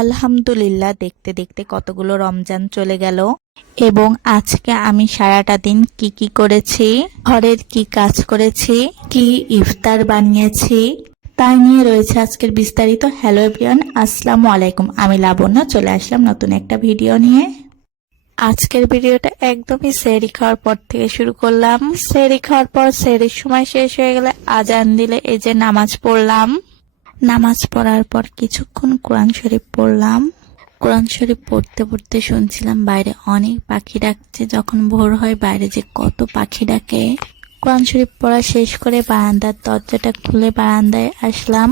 আলহামদুলিল্লাহ, দেখতে দেখতে কতগুলো রমজান চলে গেল। এবং আজকে আমি সারাটা দিন কি কি করেছি, ঘরের কি কাজ করেছি, কি ইফতার বানিয়েছি, তাই নিয়ে রয়েছে আজকের বিস্তারিত। হ্যালো এভরিওয়ান, আসসালামু আলাইকুম। আমি লাবণ্য চলে আসলাম নতুন একটা ভিডিও নিয়ে। আজকের ভিডিওটা একদমই সেহরি খাওয়ার পর থেকে শুরু করলাম। সেহরি খাওয়ার পর সেহরির সময় শেষ হয়ে গেলে আজান দিলে এই যে নামাজ পড়লাম। নামাজ পড়ার পর কিছুক্ষণ কোরআন শরীফ পড়লাম। কোরআন শরীফ পড়তে পড়তে শুনছিলাম বাইরে অনেক পাখি ডাকছে। যখন ভোর হয় বাইরে যে কত পাখি ডাকে। কোরআন শরীফ পড়া শেষ করে বারান্দার দরজাটা খুলে বারান্দায় আসলাম।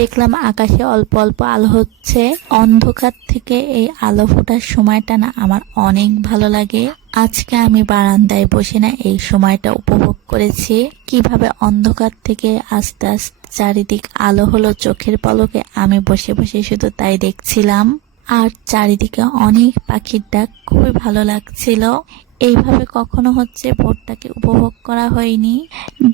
দেখলাম আকাশে অল্প অল্প আলো হচ্ছে। অন্ধকার থেকে এই আলো ফোটার সময়টা না আমার অনেক ভালো লাগে। আজকে আমি বারান্দায় বসে না এই সময়টা উপভোগ করেছি। কিভাবে অন্ধকার থেকে আস্তে আস্তে চারিদিক আলো হলো চোখের পলকে। আমি বসে বসে শুধু তাই দেখছিলাম। আর চারিদিকে অনেক পাখির ডাক, খুবই ভালো লাগছিল। এইভাবে কখনো ভোরটাকে উপভোগ করা হয়নি।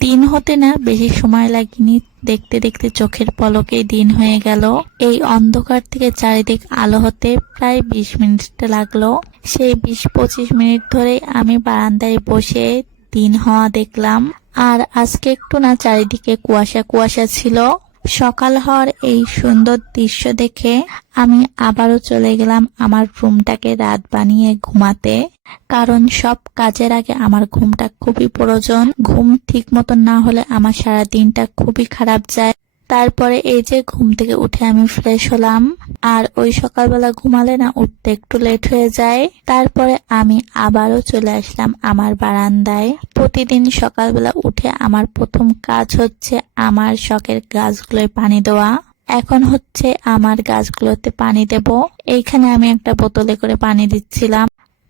দিন হতে না বেশি সময় লাগেনি, দেখতে দেখতে চোখের পলকেই দিন হয়ে গেল। এই অন্ধকার থেকে চারিদিক আলো হতে প্রায় 20 মিনিট লাগলো। সেই 20-25 মিনিট ধরেই আমি বারান্দায় বসে দিন হওয়া দেখলাম। আর আজকে একটু না চারিদিকে কুয়াশা কুয়াশা ছিল। সকাল হওয়ার এই সুন্দর দৃশ্য দেখে আমি আবারও চলে গেলাম আমার রুমটাকে রাত বানিয়ে ঘুমাতে। কারণ সব কাজের আগে আমার ঘুমটা খুবই প্রয়োজন। ঘুম ঠিক মতো না হলে আমার সারা দিনটা খুবই খারাপ যায়। তারপরে এই যে ঘুম থেকে উঠে আমি ফ্রেশ হলাম। আর ওই সকালবেলা ঘুমালে না উঠতে একটু লেট হয়ে যায়। তারপরে আমি আবারও চলে আসলাম আমার বারান্দায়। প্রতিদিন সকালবেলা উঠে আমার প্রথম কাজ হচ্ছে আমার শখের গাছগুলোয় পানি দেওয়া। এখন আমার গাছগুলোতে পানি দেব। এইখানে আমি একটা বোতলে করে পানি দিচ্ছিলাম।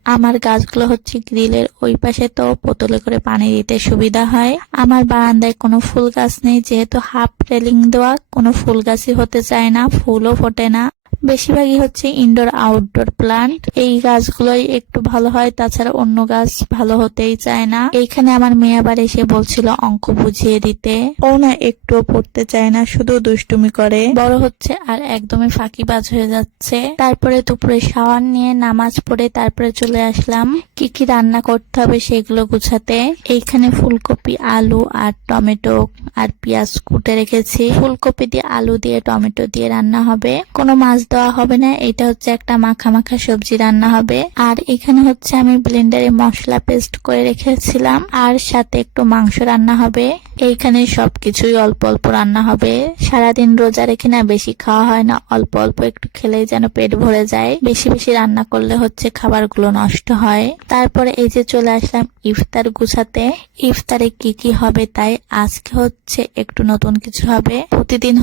আমার গাছগুলো গ্রিলের ওই পাশে, তো বোতলে করে পানি দিতে সুবিধা হয়। আমার বারান্দায় কোনো ফুল গাছ নেই, যেহেতু হাফ রেলিং দেওয়া, কোনো ফুল গাছই হতে চায় না, ফুলও ফোটে না। বেশিরভাগই ইনডোর আউটডোর প্লান্ট। এই গাছগুলোই একটু ভালো হয়, তাছাড়া অন্য গাছ ভালো হতেই চায় না। এইখানে আমার মেয়ে আবার এসে বলছিল অঙ্ক বুঝিয়ে দিতে। ও না একটুও পড়তে চায় না, শুধু দুষ্টুমি করে। বড় হচ্ছে আর একদমই ফাঁকিবাজ হয়ে যাচ্ছে। তারপরে দুপুরে শাওয়ার নিয়ে নামাজ পড়ে তারপরে চলে আসলাম কি কি রান্না করতে হবে সেগুলো গুছাতে। এইখানে ফুলকপি, আলু আর টমেটো আর পেঁয়াজ কুটে রেখেছি। ফুলকপি দিয়ে, আলু দিয়ে, টমেটো দিয়ে রান্না হবে, কোনো মাছ দেওয়া হবে না। এটা একটা মাখা মাখা সবজি রান্না হবে। আর এখানে আমি ব্লেন্ডারে মশলা পেস্ট করে রেখেছিলাম। আর সাথে একটু মাংস রান্না হবে। এইখানে সবকিছুই অল্প অল্প রান্না হবে। সারাদিন রোজা রেখে না বেশি খাওয়া হয় না, অল্প অল্প একটু খেলেই যেন পেট ভরে যায়। বেশি বেশি রান্না করলে খাবারগুলো নষ্ট হয়। তারপরে এই যে চলে আসলাম ইফতার গুছাতে। ইফতারে কি কি হবে, তাই আজকে একটু নতুন কিছু হবে। প্রতিদিন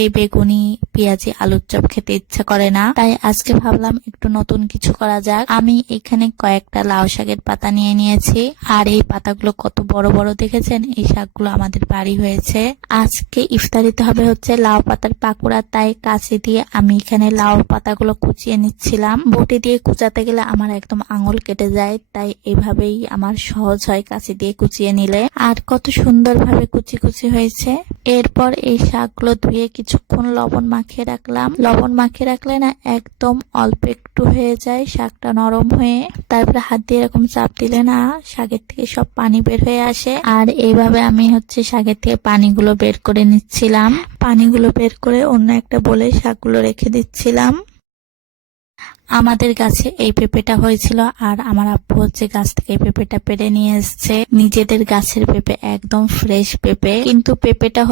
এই বেগুনি পেঁয়াজি আলুর চপ খেতে ইচ্ছা করে না, তাই আজকে ভাবলাম একটু নতুন কিছু করা যাক। আমি এখানে কয়েকটা লাউ শাকের পাতা নিয়ে নিয়েছি। আর এই পাতাগুলো কত বড় বড় দেখেছেন, এই শাকগুলো আমাদের বাড়ি হয়েছে। আজকে ইফতারিতে হবে লাউ পাতার পাকোড়া, তাই কাঁচি দিয়ে আমি এখানে লাউ পাতাগুলো কুচিয়ে নিচ্ছিলাম। বটি দিয়ে কুচাতে গেলে আমার একদম আঙুল কেটে যায়, তাই এভাবেই আমার সহজ হয় কাঁচি দিয়ে কুচিয়ে নিলে। আর কত সুন্দর ভাবে কুচি কুচি হয়েছে। এরপর এই শাকগুলো ধুয়ে কিছুক্ষণ লবণ মাখিয়ে রাখলাম। লবণ মাখিয়ে রাখলে না একদম অল্প একটু হয়ে যায়, শাকটা নরম হয়ে। তারপরে হাত দিয়ে এরকম চাপ দিলে না শাকের থেকে সব পানি বের হয়ে আসে। আর এইভাবে আমি শাকের থেকে পানিগুলো বের করে নিচ্ছিলাম। পানিগুলো বের করে অন্য একটা বলে শাকগুলো রেখে দিচ্ছিলাম। আমাদের গাছে এই পেঁপেটা হয়েছিল, আর আমার আব্বু গাছ থেকে এই পেঁপেটা পেড়ে নিয়ে এসছে। নিজেদের গাছের পেঁপে, একদম ফ্রেশ পেঁপে। কিন্তু পেঁপেটা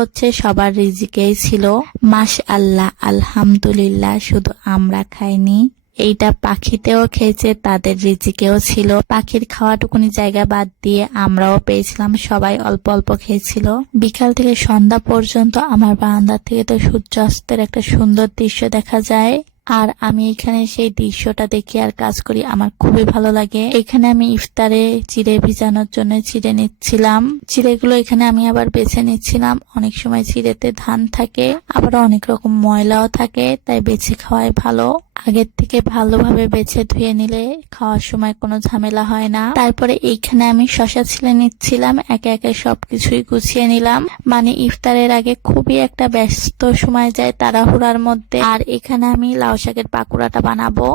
সবার রিজিকেই ছিল। মাশআল্লাহ, আলহামদুলিল্লাহ, শুধু আমরা খাইনি, এইটা পাখিতেও খেয়েছে, তাদের রিজিকেও ছিল। পাখির খাওয়াটুকুনি জায়গা বাদ দিয়ে আমরাও পেয়েছিলাম, সবাই অল্প অল্প খেয়েছিল। বিকাল থেকে সন্ধ্যা পর্যন্ত আমার বারান্দা থেকে তো সূর্যাস্তের একটা সুন্দর দৃশ্য দেখা যায়। আর আমি এখানে সেই দৃশ্যটা দেখি আর কাজ করি, আমার খুবই ভালো লাগে। এখানে আমি ইফতারে চিড়ে ভিজানোর জন্য চিড়ে নিচ্ছিলাম। চিড়েগুলো এখানে আমি আবার বেছে নিচ্ছিলাম। অনেক সময় চিড়েতে ধান থাকে, আবার অনেক রকম ময়লাও থাকে, তাই বেছে খাওয়াই ভালো। আগের থেকে ভালোভাবে বেছে ধুয়ে নিলে খাওয়ার সময় কোনো ঝামেলা হয় না। তারপরে এইখানে আমি শসা ছিলে নিচ্ছিলাম, একে একে সবকিছুই গুছিয়ে নিলাম। মানে ইফতারের আগে খুবই একটা ব্যস্ত সময় যায় তাড়াহুড়ার মধ্যে। আর এখানে আমি লাউ শাকের পাকোড়াটা বানাবো,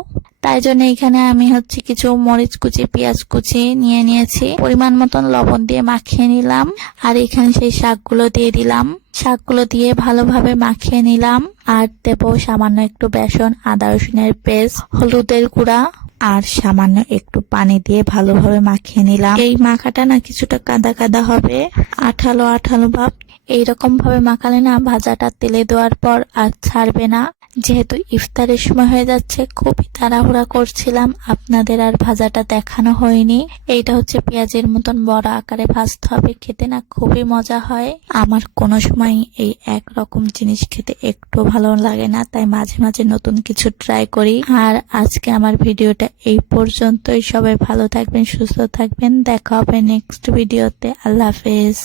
তাই জন্য এখানে আমি কিছু মরিচ কুচি, পেঁয়াজ কুচি নিয়ে নিয়েছি। পরিমাণ মতন লবণ দিয়ে মাখিয়ে নিলাম। আর এখানে সেই শাকগুলো দিয়ে দিলাম। শাকগুলো দিয়ে ভালোভাবে মাখিয়ে নিলাম। আর দেব সামান্য একটু বেসন, আদা রসুনের পেস্ট, হলুদের গুঁড়া আর সামান্য একটু পানি দিয়ে ভালোভাবে মাখিয়ে নিলাম। এই মাখাটা না কিছুটা কাদা কাদা হবে, আঠালো আঠালো ভাব। এইরকম ভাবে মাখালে না ভাজাটা তেলে দেওয়ার পর আর ছাড়বে না। যেহেতু ইফতারের সময় হয়ে যাচ্ছে, খুবই তাড়াহুড়া করছিলাম, আপনাদের আর ভাজাটা দেখানো হয়নি। এইটা হচ্ছে পেঁয়াজের মতন বড় আকারে ভাজতে হবে, খেতে না খুবই মজা হয়। আমার কোনো সময় এই একরকম জিনিস খেতে একটু ভালো লাগে না, তাই মাঝে মাঝে নতুন কিছু ট্রাই করি। আর আজকে আমার ভিডিওটা এই পর্যন্তই। সবাই ভালো থাকবেন, সুস্থ থাকবেন, দেখা হবে নেক্সট ভিডিওতে। আল্লাহ হাফেজ।